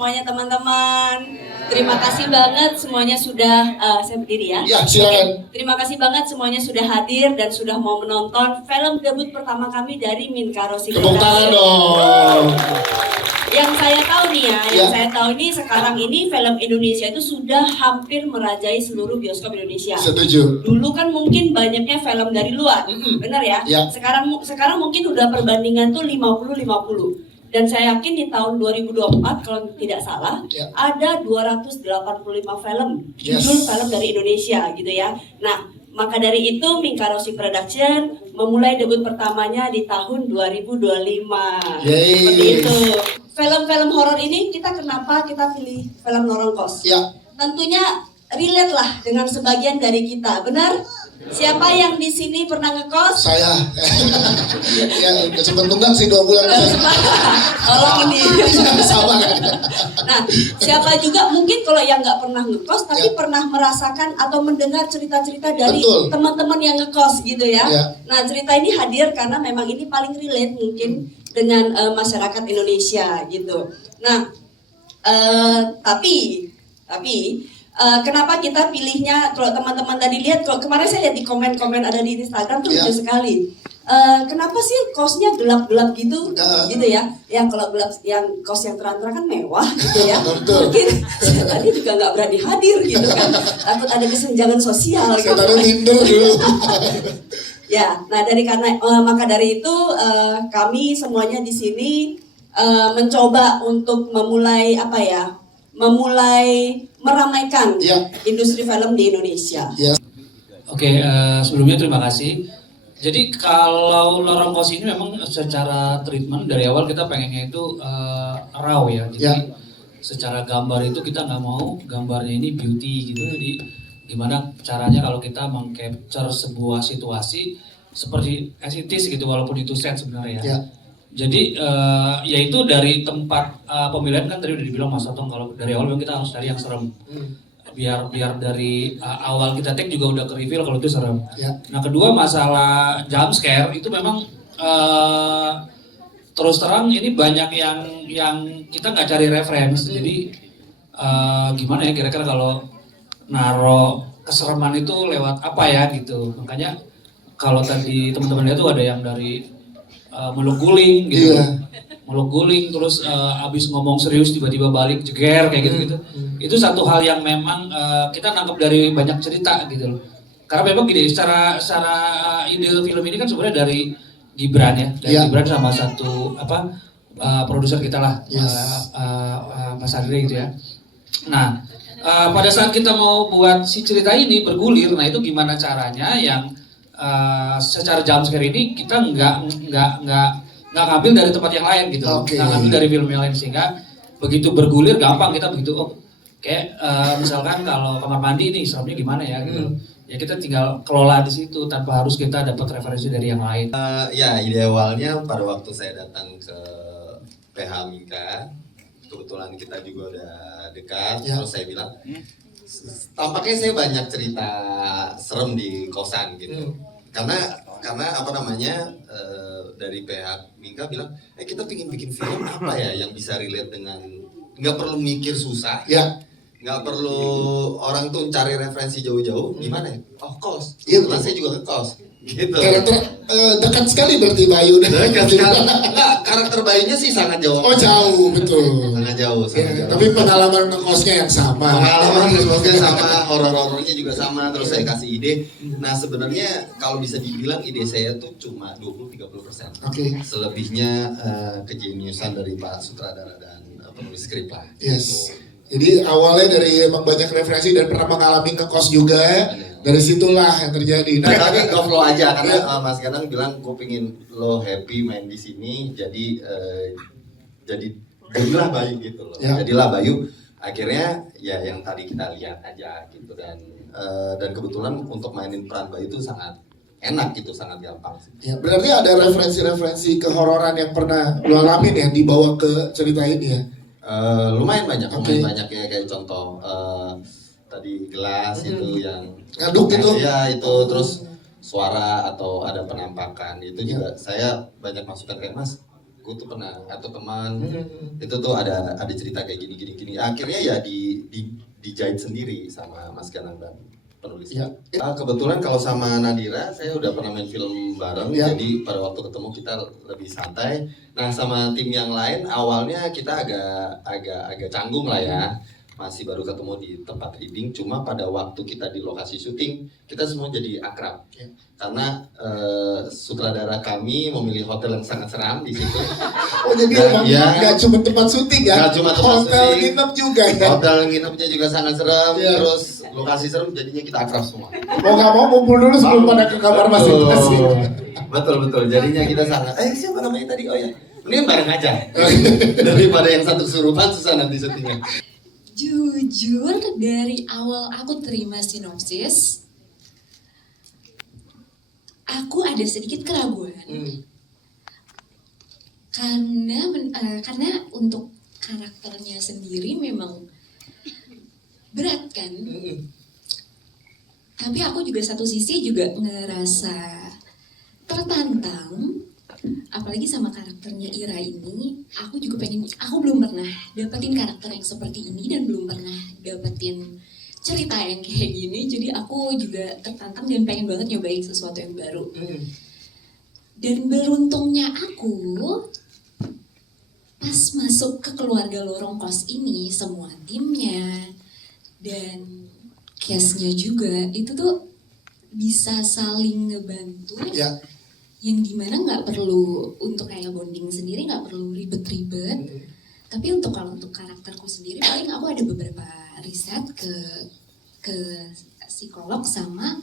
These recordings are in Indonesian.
semuanya teman-teman. Terima kasih banget semuanya sudah, saya berdiri ya. Ya, silakan. Terima kasih banget semuanya sudah hadir dan sudah mau menonton film debut pertama kami dari Minkaro Sikreta. Tepuk tangan dong. Yang saya tahu nih ya, yang saya tahu ini sekarang ini film Indonesia itu sudah hampir merajai seluruh bioskop Indonesia. Setuju. Dulu kan mungkin banyaknya film dari luar, benar ya? Ya. Sekarang mungkin udah perbandingan tuh 50-50. Dan saya yakin di tahun 2024 kalau tidak salah ada 285 film judul film dari Indonesia gitu ya. Nah, maka dari itu Minkaro Production memulai debut pertamanya di tahun 2025. Seperti itu. Film-film horor ini kenapa kita pilih film Norongkos? Ya. Tentunya relate lah dengan sebagian dari kita, benar? Siapa yang di sini pernah ngekos? Saya. Ya, sempat tunggang sih 2 bulan. Tolong ini. Sama kan. Nah, siapa juga mungkin kalau yang nggak pernah ngekos tapi pernah merasakan atau mendengar cerita-cerita dari teman-teman yang ngekos gitu ya. Nah, cerita ini hadir karena memang ini paling relate mungkin dengan masyarakat Indonesia gitu. Nah, tapi kenapa kita pilihnya? Kalau teman-teman tadi lihat, kalau kemarin saya lihat di komen-komen ada di Instagram tuh lucu sekali. Kenapa sih kosnya gelap-gelap gitu, gitu ya? Yang kalau gelap, yang kos yang terang-terang kan mewah, gitu ya. Mungkin saya tadi juga nggak berani hadir, gitu kan. Takut ada kesenjangan sosial. Saya taruh minder dulu. Ya, nah maka dari itu kami semuanya di sini mencoba untuk memulai meramaikan industri film di Indonesia. Oke, sebelumnya terima kasih. Jadi kalau Norongkos ini memang secara treatment dari awal kita pengennya itu raw ya. Jadi secara gambar itu kita nggak mau gambarnya ini beauty gitu. Jadi gimana caranya kalau kita meng-capture sebuah situasi seperti as it is gitu walaupun itu set sebenarnya. Jadi yaitu dari tempat pemilihan kan tadi udah dibilang Mas Otong kalau dari awal memang kita harus cari yang serem. Biar dari awal kita take juga udah ke reveal kalau itu serem. Nah kedua masalah jump scare itu memang terus terang ini banyak yang kita nggak cari reference. Jadi gimana ya kira-kira kalau naro kesereman itu lewat apa ya gitu. Makanya kalau tadi teman-teman lihat tuh ada yang dari meluk guling gitu. Meluk guling terus abis ngomong serius tiba-tiba balik jeger kayak gitu-gitu. Itu satu hal yang memang kita nangkep dari banyak cerita gitu loh. Karena memang gini, secara ide film ini kan sebenarnya dari Gibran ya. Dari Gibran sama satu produser kita lah, Mas Adri gitu ya. Nah, pada saat kita mau buat si cerita ini bergulir, nah itu gimana caranya yang secara jump scare ini kita nggak ngambil dari tempat yang lain gitu, nggak ngambil dari film yang lain sehingga begitu bergulir gampang kita begitu kayak misalkan kalau kamar mandi ini seremnya gimana ya gitu, ya kita tinggal kelola di situ tanpa harus kita dapat referensi dari yang lain. Ya ide awalnya pada waktu saya datang ke PH Minka, kebetulan kita juga udah dekat, terus saya bilang tampaknya saya banyak cerita serem di kosan gitu. Karena dari pihak Minka bilang, kita pengen bikin film apa ya yang bisa relate dengan, nggak perlu mikir susah, nggak perlu orang tuh cari referensi jauh-jauh, gimana ya? Oh kos, kebetulan saya juga ke kos, gitu. Karakter dekat sekali berarti Bayu. Dekat sekali. Nggak, karakter Bayunya sih sangat jauh. Oh jauh, betul. Sangat jauh. Tapi pengalaman ngekosnya yang sama. Pengalaman ngekosnya sama, horor-horornya juga sama. Terus saya kasih ide. Nah sebenarnya kalau bisa dibilang ide saya tuh cuma 20-30%. Selebihnya kejeniusan dari Pak Sutradara dan penulis skrip lah. Jadi awalnya dari emang banyak referensi dan pernah mengalami ngekos juga. Dari situlah yang terjadi. Nah, tapi go flow aja karena Mas Ganang bilang gue pengen lo happy main di sini, jadilah Bayu gitu loh. Jadilah Bayu. Akhirnya ya yang tadi kita lihat aja gitu dan kebetulan untuk mainin peran Bayu itu sangat enak gitu, sangat gampang sih. Ya, berarti ada referensi-referensi kehororan yang pernah lo alamin ya dibawa ke cerita ini ya. Lumayan banyak ya kayak contoh tadi gelas itu yang ngaduk gitu. Iya itu terus suara atau ada penampakan itu juga saya banyak masukan kayak Mas gue tuh pernah atau teman itu tuh ada cerita kayak gini. Akhirnya ya dijahit sendiri sama Mas Ganang dan penulisnya. Kebetulan kalau sama Nadira saya udah pernah main film bareng, jadi pada waktu ketemu kita lebih santai. Nah sama tim yang lain awalnya kita agak canggung lah ya. Masih baru ketemu di tempat reading, cuma pada waktu kita di lokasi syuting kita semua jadi akrab karena sutradara kami memilih hotel yang sangat seram di situ. Oh jadi nggak cuma tempat syuting ya, nggak cuma tempat hotel syuting, nginep juga ya. Hotel nginepnya juga sangat serem, terus lokasi serem, jadinya kita akrab semua. Mau nggak mau ngumpul dulu sebelum pada ke kamar masing-masing. Betul, jadinya kita sangat. Siapa namanya tadi? Oh ya, mending bareng aja daripada yang satu kesurupan susah nanti syutingnya. Jujur dari awal aku terima sinopsis, aku ada sedikit keraguan karena untuk karakternya sendiri memang berat kan. Tapi aku juga satu sisi juga ngerasa tertantang. Apalagi sama karakternya Ira ini, aku belum pernah dapetin karakter yang seperti ini dan belum pernah dapetin cerita yang kayak gini. Jadi aku juga tertantang dan pengen banget nyobain sesuatu yang baru. Dan beruntungnya aku pas masuk ke keluarga Lorong Kos ini, semua timnya dan cast-nya juga itu tuh bisa saling ngebantu. Yang dimana nggak perlu untuk kayak bonding sendiri, nggak perlu ribet-ribet. Tapi kalau untuk karakterku sendiri paling aku ada beberapa riset ke psikolog sama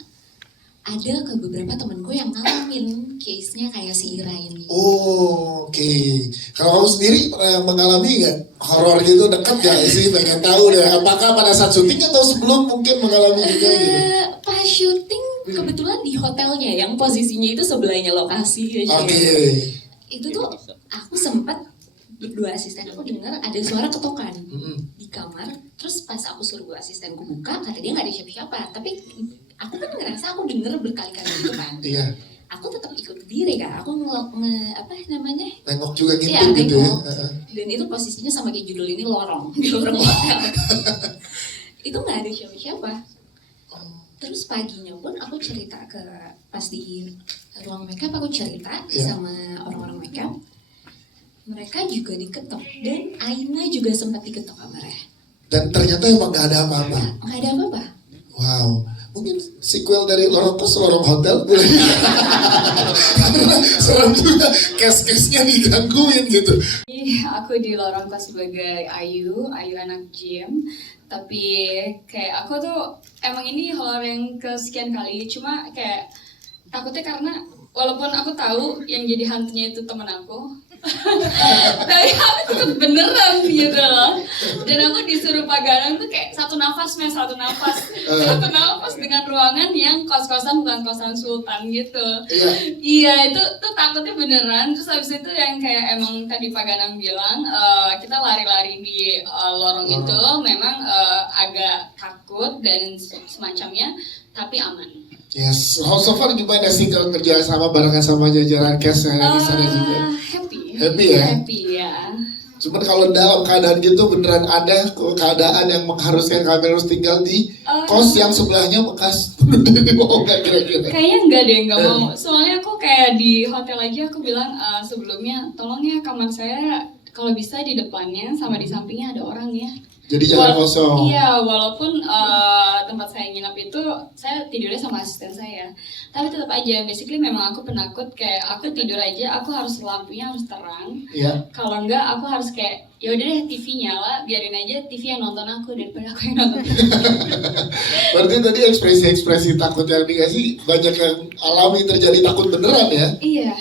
ada ke beberapa temanku yang ngalamin case-nya kayak si Ira ini. Oke. Kalau kamu sendiri mengalami nggak horor gitu, dekat nggak sih? Pengen tahu deh. Apakah pada saat syuting atau sebelum mungkin mengalami juga gitu? Pas syuting kebetulan di hotelnya yang posisinya itu sebelahnya lokasi. Itu tuh aku sempat berdua asisten aku dengar ada suara ketokan di kamar. Terus pas aku suruh asistenku buka, kata dia nggak ada siapa-siapa. Tapi aku kan ngerasa aku denger berkali-kali gitu kan. Aku tetap ikut berdiri kan. Aku nengok juga gitu ya. Dan itu posisinya sama kayak judul ini, lorong di lorong hotel. Itu nggak ada siapa-siapa. Terus paginya pun aku cerita pas di ruang makeup, aku cerita sama orang-orang makeup. Mereka juga diketok dan Aina juga sempat diketok kamarnya. Dan ternyata emang gak ada apa-apa. Gak ada apa-apa. Wow, mungkin sequel dari Lorong Kos, Lorong Hotel boleh. Serem juga, case-case-nya digangguin gitu. Aku di Lorong Kos sebagai Ayu anak Jim. Tapi kayak aku tuh emang ini horor yang kesekian kali, cuma kayak takutnya karena walaupun aku tahu yang jadi hantunya itu teman aku, tapi aku tetap beneran gitu loh. Dan aku disuruh Pak Ganang tuh kayak satu nafas dengan ruangan yang kos-kosan bukan kosan sultan gitu. Iya itu tuh takutnya beneran. Terus habis itu yang kayak emang tadi Pak Ganang bilang kita lari-lari di lorong itu memang agak takut dan semacamnya, tapi aman. Yes, so far gimana sih kalau kerja sama barengan sama jajaran cast yang di sana juga? Happy ya. Cuman kalau dalam keadaan gitu beneran ada keadaan yang mengharuskan kami harus tinggal di kos yang sebelahnya bekas mau nggak kira-kira? Kayaknya enggak deh, enggak mau. Soalnya aku kayak di hotel aja aku bilang sebelumnya tolong ya kamar saya kalau bisa di depannya sama di sampingnya ada orang ya. Jadi jangan kosong. Iya, walaupun tempat saya nginap itu saya tidurnya sama asisten saya. Tapi tetap aja, basically memang aku penakut, kayak aku tidur aja, aku harus lampunya harus terang. Kalau enggak, aku harus kayak ya udah deh TV nyala, biarin aja TV yang nonton aku daripada aku yang nonton. Berarti tadi ekspresi takut yang dikasih banyak yang alami terjadi takut beneran ya? Iya.